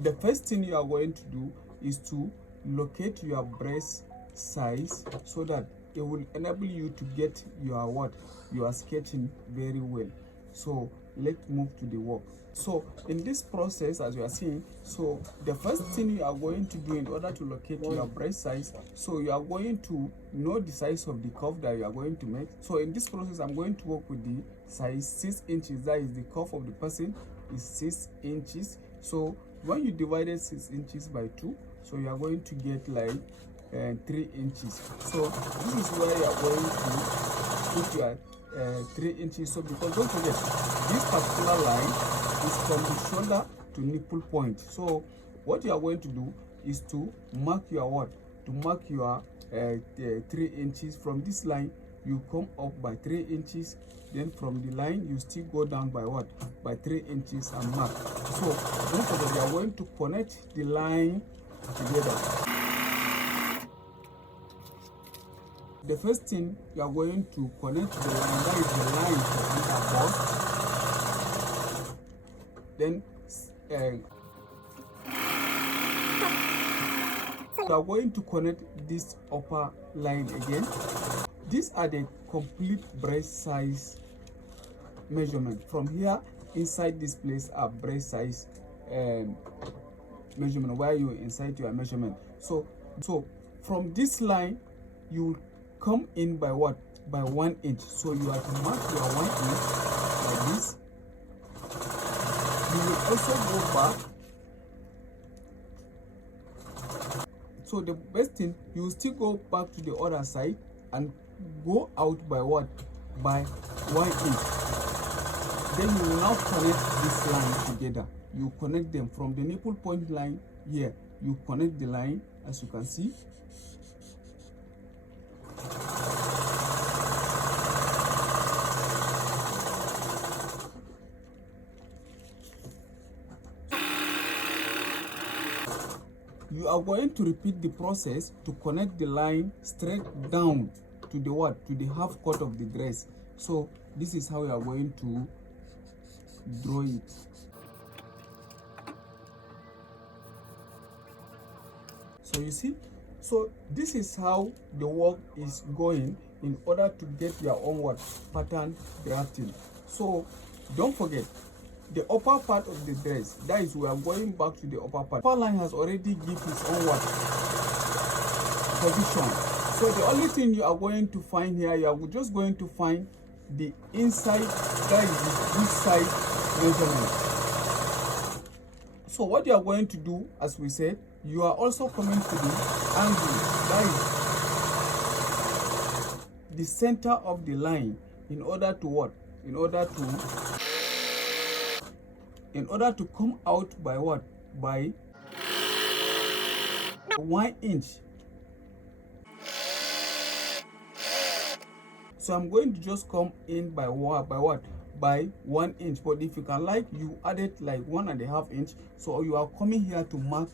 the first thing you are going to do is to locate your breast size so that it will enable you to get your what you are sketching very well. So let's move to the work. So in this process, as you are seeing, so the first thing you are going to do in order to locate your breast size, so you are going to know the size of the cuff that you are going to make. So in this process, I'm going to work with the size 6 inches. That is the cuff of the person is 6 inches. So when you divided 6 inches by 2, so you are going to get like 3 inches. So this is where you are going to put your 3 inches. So because don't forget, this particular line is from the shoulder to nipple point. So what you are going to do is to mark your what? To mark your 3 inches. From this line, you come up by 3 inches. Then from the line, you still go down by what? By 3 inches and mark. So don't forget, you are going to connect the line together. The first thing, you are going to connect the line, that is the line for intercourse. Then you are going to connect this upper line again. These are the complete breast size measurement. From here, inside this place are breast size measurement, where you inside your measurement. So from this line, you come in by what? By 1 inch. So you have to mark your 1 inch like this. You will also go back. So the best thing, you will still go back to the other side and go out by what? By 1 inch. Then you will now connect this line together. You connect them from the nipple point line here. You connect the line, as you can see. You are going to repeat the process to connect the line straight down to the what? To the half cut of the dress. So this is how you are going to draw it. So you see, so this is how the work is going in order to get your own what? Pattern drafting. So don't forget, the upper part of the dress, that is, we are going back to the upper part. Upper line has already given its own what? Position. So the only thing you are going to find here, you are just going to find the inside, that is this side measurement. So what you are going to do, as we said, you are also coming to the angle, that is the center of the line, in order to what? In order to come out by what? By 1 inch. So I'm going to just come in by what? By 1 inch. But if you can, like, you added like 1.5 inch. So you are coming here to mark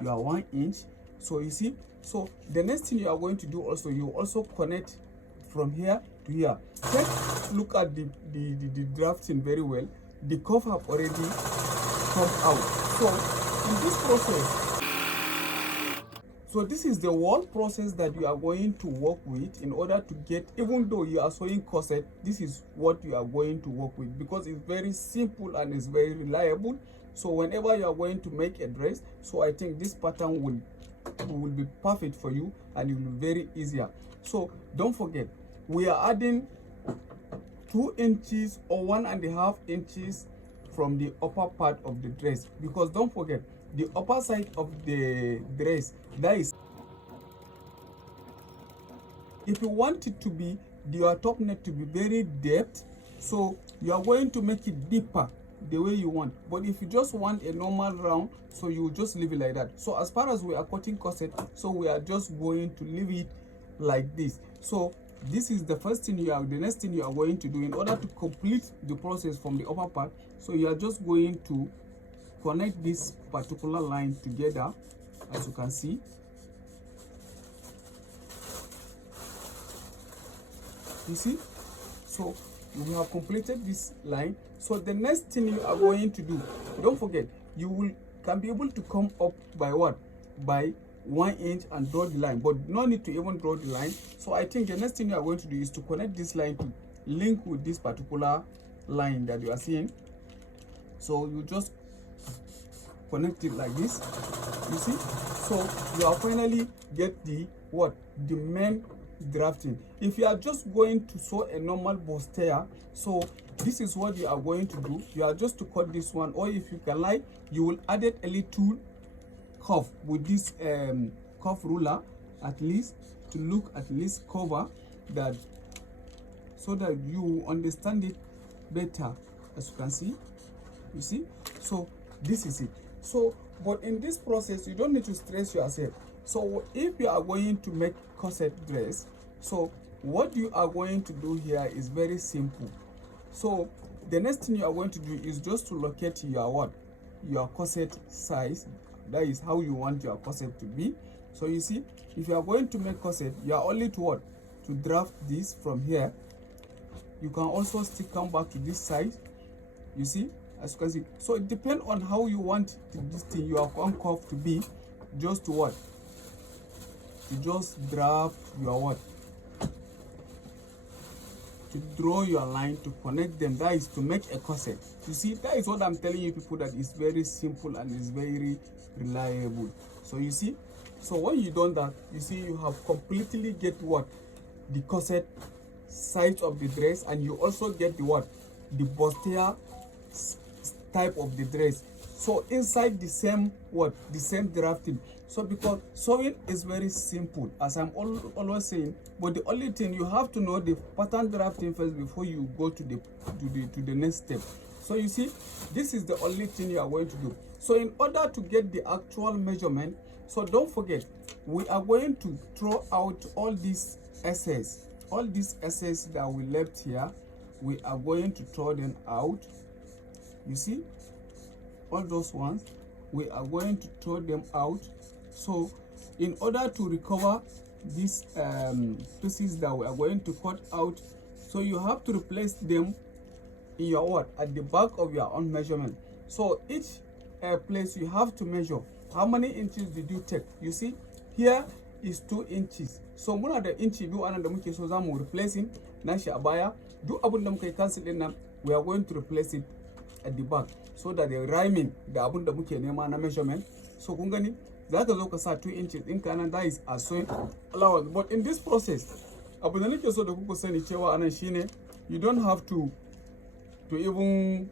your 1 inch. So you see, so the next thing you are going to do also, you also connect from here to here. Take a look at the drafting very well. The cuff have already come out. So in this process, so this is the whole process that you are going to work with in order to get, even though you are sewing corset, this is what you are going to work with, because it's very simple and it's very reliable. So whenever you are going to make a dress, so I think this pattern will be perfect for you and it will be very easier. So don't forget, we are adding 2 inches or 1.5 inches from the upper part of the dress, because don't forget, the upper side of the dress, that is, if you want it to be, your top neck to be very depth, so you are going to make it deeper the way you want. But if you just want a normal round, so you just leave it like that. So as far as we are cutting corset, so we are just going to leave it like this. So this is the first thing you are, the next thing you are going to do in order to complete the process from the upper part. So you are just going to connect this particular line together, as you can see. You see, so we have completed this line. So the next thing you are going to do, don't forget, you will can be able to come up by what? By 1 inch and draw the line, but no need to even draw the line. So I think the next thing you are going to do is to connect this line to link with this particular line that you are seeing. So you just connect it like this, you see. So you are finally get the what? The main drafting. If you are just going to sew a normal bustier, so this is what you are going to do. You are just to cut this one, or if you can like, you will add it a little curve with this curve ruler, at least to look at least cover that, so that you understand it better. As you can see, you see. So this is it. So but in this process you don't need to stress yourself. So if you are going to make corset dress, so what you are going to do here is very simple. So the next thing you are going to do is just to locate your what? Your corset size. That is how you want your corset to be. So you see, if you are going to make corset, you are only to what? To draft this from here. You can also still come back to this side, you see, as you can see. So it depends on how you want this thing, your curve to be. Just to what? To just draft your what? To draw your line, to connect them. That is to make a corset. You see, that is what I'm telling you people, that is very simple and is very reliable. So you see, so when you done that, you see you have completely get what? The corset size of the dress, and you also get the what? The bustier type of the dress. So inside the same what? The same drafting. So because sewing is very simple, as I'm always saying, but the only thing you have to know the pattern drafting first before you go to the next step. So you see, this is the only thing you are going to do. So in order to get the actual measurement, so don't forget, we are going to throw out all these excess, that we left here. We are going to throw them out. You see, all those ones, we are going to throw them out. So in order to recover these pieces that we are going to cut out, so you have to replace them in your what? At the back of your own measurement. So each place you have to measure how many inches did you take. You see, here is 2 inches. So muna da inci biyu anan da muke so zamu replacing nashi a baya. Duk abun da muka yi cancel din nan, we are going to replace it at the back, so that the rhyming da abun da muke nema na measurement. So kun gani, za ka zo ka sa 2 inches in kana, that is a sewing allowance. But in this process, abu da nake so da kuku sani cewa anan shine, you don't have to even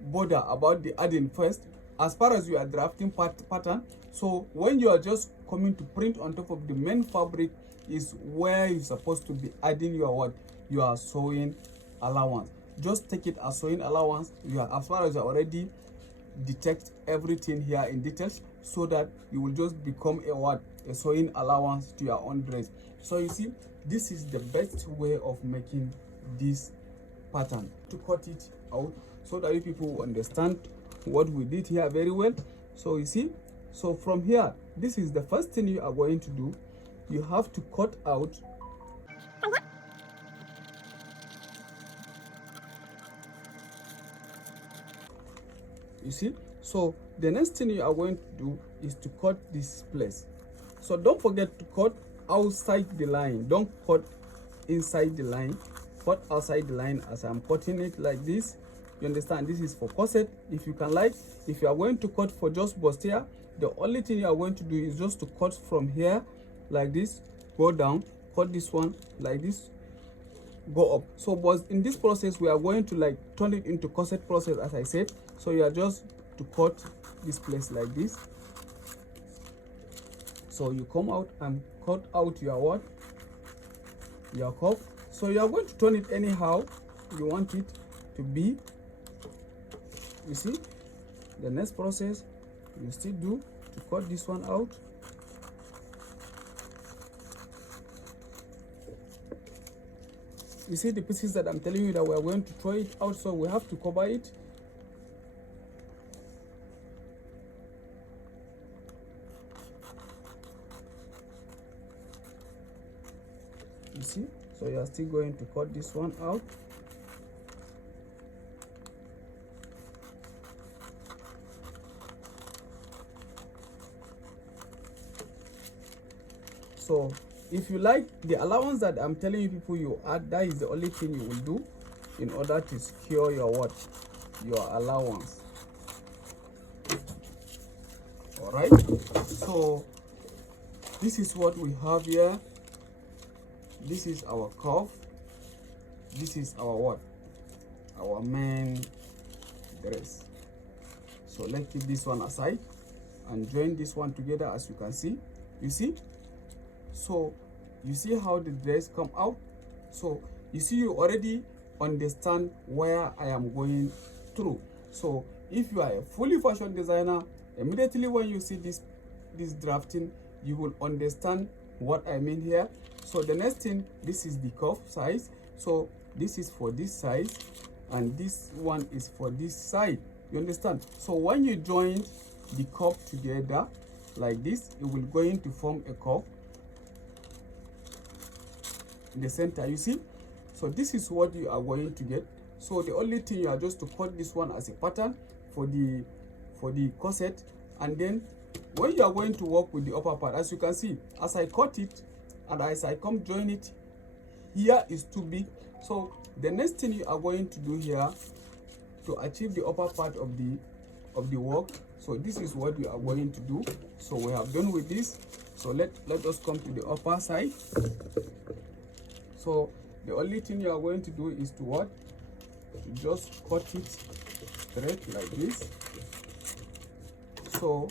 bother about the adding first, as far as you are drafting pattern. So when you are just coming to print on top of the main fabric is where you're supposed to be adding your what? Your sewing allowance. Just take it as sewing allowance. You are, as far as you already detect everything here in details, so that you will just become a what? A sewing allowance to your own dress. So you see, this is the best way of making this pattern. To cut it out so that you people understand what we did here very well. So you see, so from here, this is the first thing you are going to do. You have to cut out you see. So the next thing you are going to do is to cut this place. So don't forget to cut outside the line, don't cut inside the line, cut outside the line. As I'm cutting it like this, you understand, this is for corset. If you can like, if you are going to cut for just bustier, the only thing you are going to do is just to cut from here like this, go down, cut this one like this, go up. So but in this process we are going to like turn it into corset process, as I said. So you are just to cut this place like this. So you come out and cut out your what? Your cuff. So you are going to turn it anyhow you want it to be. You see, the next process you still do to cut this one out. You see the pieces that I'm telling you that we are going to throw it out, so we have to cover it. You see, so you are still going to cut this one out. So if you like the allowance that I'm telling you people you add, that is the only thing you will do in order to secure your what, your allowance. All right, so this is what we have here. This is our cuff. This is our what, our main dress. So let's keep this one aside and join this one together. As you can see, you see, so you see how the dress come out. So you see, you already understand where I am going through. So if you are a fully fashion designer, immediately when you see this drafting, you will understand what I mean here. So the next thing, this is the cuff size. So this is for this size and this one is for this side. You understand? So when you join the cuff together like this, it will going to form a cuff in the center, you see. So this is what you are going to get. So the only thing, you are just to cut this one as a pattern for the corset, and then when you are going to work with the upper part, as you can see, as I cut it and as I come join it, here is too big. So the next thing you are going to do here to achieve the upper part of the work, so this is what you are going to do. So we have done with this. So let us come to the upper side. So the only thing you are going to do is to what, to just cut it straight like this. So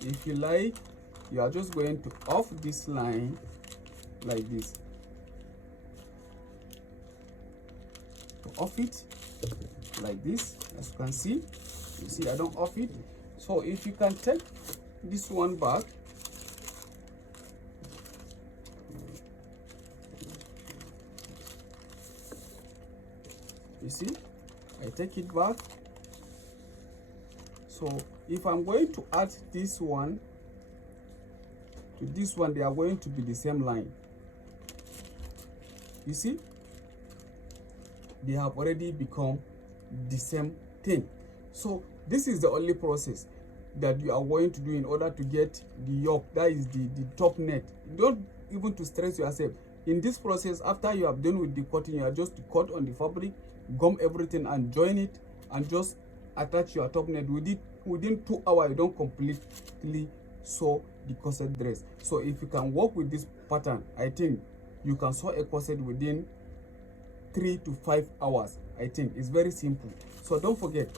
if you like, you are just going to off this line like this, to off it like this. As you can see, you see I don't off it. So if you can take this one back, you see I take it back. So if I'm going to add this one to this one, they are going to be the same line. You see, they have already become the same thing. So this is the only process that you are going to do in order to get the yoke, that is the top net. Don't even to stress yourself in this process. After you have done with the cutting, you are just to cut on the fabric, gum everything and join it, and just attach your top net. Within 2 hours you don't completely sew the corset dress. So if you can work with this pattern, I think you can sew a corset within 3 to 5 hours. I think it's very simple. So don't forget,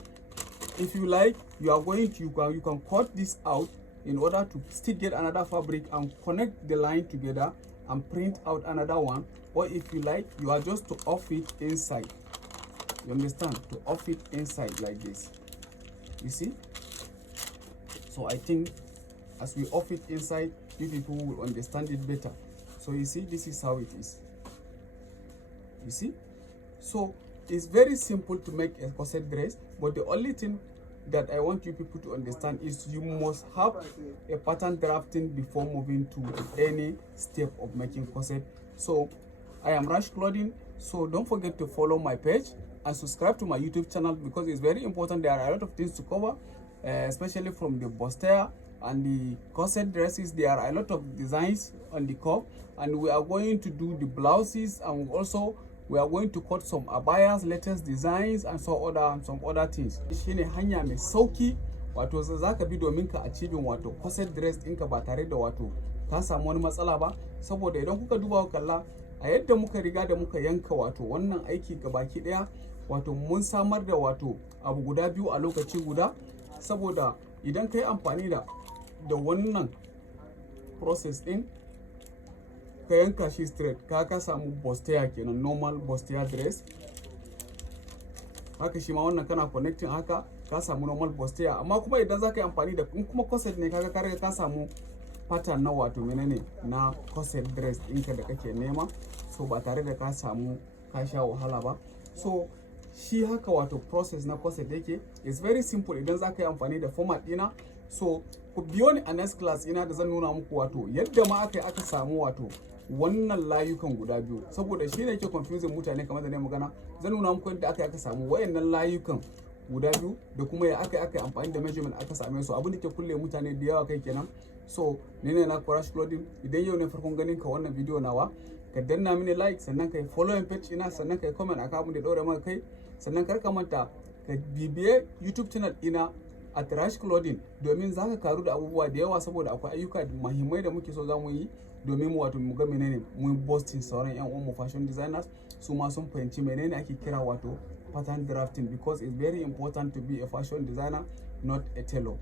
if you like, you are going to you can cut this out in order to still get another fabric and connect the line together and print out another one. Or if you like, you are just to off it inside. You understand? To off it inside like this. You see? So I think as we off it inside, you people will understand it better. So you see, this is how it is. You see? So it's very simple to make a corset dress, but the only thing that I want you people to understand is you must have a pattern drafting before moving to any step of making corset. So I am Rush Clothing, so don't forget to follow my page and subscribe to my YouTube channel, because it's very important. There are a lot of things to cover, especially from the bustier and the corset dresses. There are a lot of designs on the cuff, and we are going to do the blouses, and also we are going to cut some abayas, latest designs, and some other things. Shine hanya mai sauki wato zaka bi domin ka achieving wato corset dress ɗinka ba tare da wato ka samu wani matsala ba. Saboda idan kuka duba kalla a yadda muka riga da muka yanka wato wannan aiki gabaki daya, wato mun samar da wato abu guda biyu a lokaci guda. Saboda idan kai amfani da wannan process din ka yanka shi straight, ka samu bustier kenan, normal bustier dress. Haka shi ma wannan kana connecting haka ka samu normal bustier. Amma kuma idan zaka yi amfani da kuma corset ne, kaga ka samu pattern na wato menene na corset dress ɗinka da kake nema, so ba tare da ka samu ka sha wahala ba. So shi haka wato process na corset yake, is very simple idan zaka yi amfani da format ɗina. So ku biyo ni a next class ina da zan nuna muku wato yadda ma aka samu wato wannan layukan guda biyu, saboda shi ne yake confusing mutane. Kamar da ne magana, zan nuna muku yadda aka samu wayannan layukan guda biyu da kuma ya aka amfani da measurement aka same su. Abin da ke kulle mutane da yawa kai kenan, So ni ne na Crash Clothing. Idan yau ne farkon ganin ka wannan video nawa, ka danna mini like, sannan kai following page ina, sannan kai comment akan abin da daure maka kai, sannan kar ka manta ka bibiye YouTube channel ina a Crash Clothing domin za ka karu da abubuwa da yawa, saboda akwai ayyuka muhimmai da muke so za mu yi domin mu wato mu ga menene mu boosting sauran yan uwan mu fashion designers su ma sun fahimci menene ake kira wato pattern drafting, because it's very important to be a fashion designer, not a tailor.